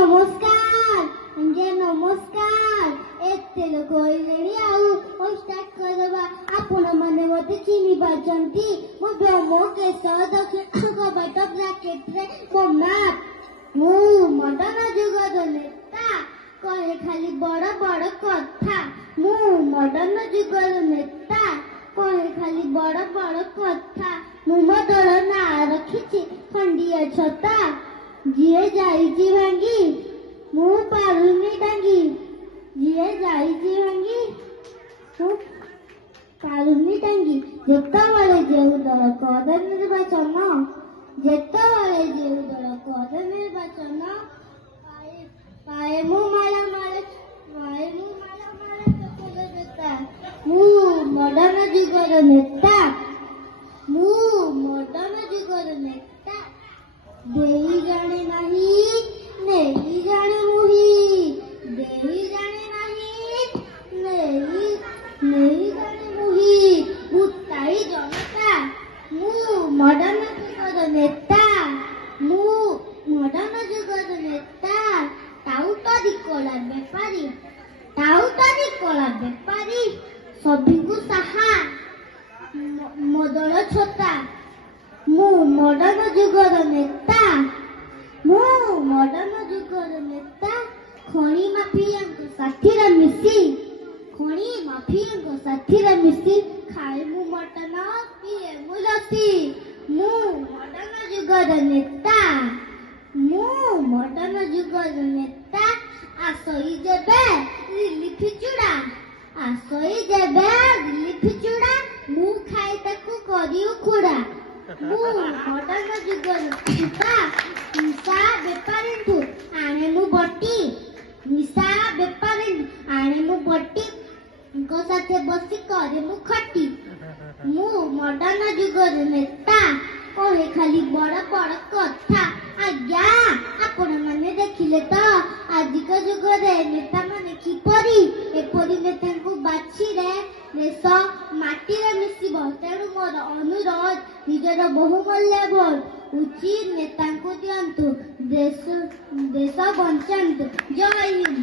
नमस्कार नमस्कार एते लोक होइलेनी आउ स्टार्ट करबा आपण माने मते चिनी पाचंती मो ब्रह्म केश दक्षिण कबाट ब्रैकेट रे मम्मा मु मदन जुगद नेता कहे खाली बड़ बड़ कथा मु मदन जुगद नेता कहे खाली बड़ बड़ कथा मु मदर ना रखिछि खंडिया छता जिए जाइछि भांगी मु पारुनी डांगी जिए जाइछि भांगी मु पारुनी डांगी जेतबेले जेउ दल करे निर्वाचन जेतबेले जेउ दल करे निर्वाचन पाए मु माला माले चपल नेता मु मदन जुगर नेता देही जाने नहीं नहीं जाने मुही देही जाने नहीं नहीं जाने मुही मुताई जनता मु मदन जुगर नेता टाउटरी कला बेपारी सभी को साहा मदन छता मु मदन जुगर नेता खणी माफिया साथीरा मिसी खाए मु मटन पिए मु लसी मु मदन जुगर नेता आसई जेबे रिलीफ चूड़ा मु खाए ताकू करी उखुड़ा मु मदन जुगर नेता निशा बेपारी आने मु बटी साथे बसी करे मु खटी मु मदन जुगर नेता कहे खाली बड़ बड़ कथा आज्ञा आपण माने देखिले तो आजिका जुगरे नेता माने किपरि एपरि नेता को बाछिरे देश माटी रे मिसिब तेणु मोर अनुरोध निजर बहुमूल्य भोट उचित नेता को दियंतु देश बंचांतु जय हिंद।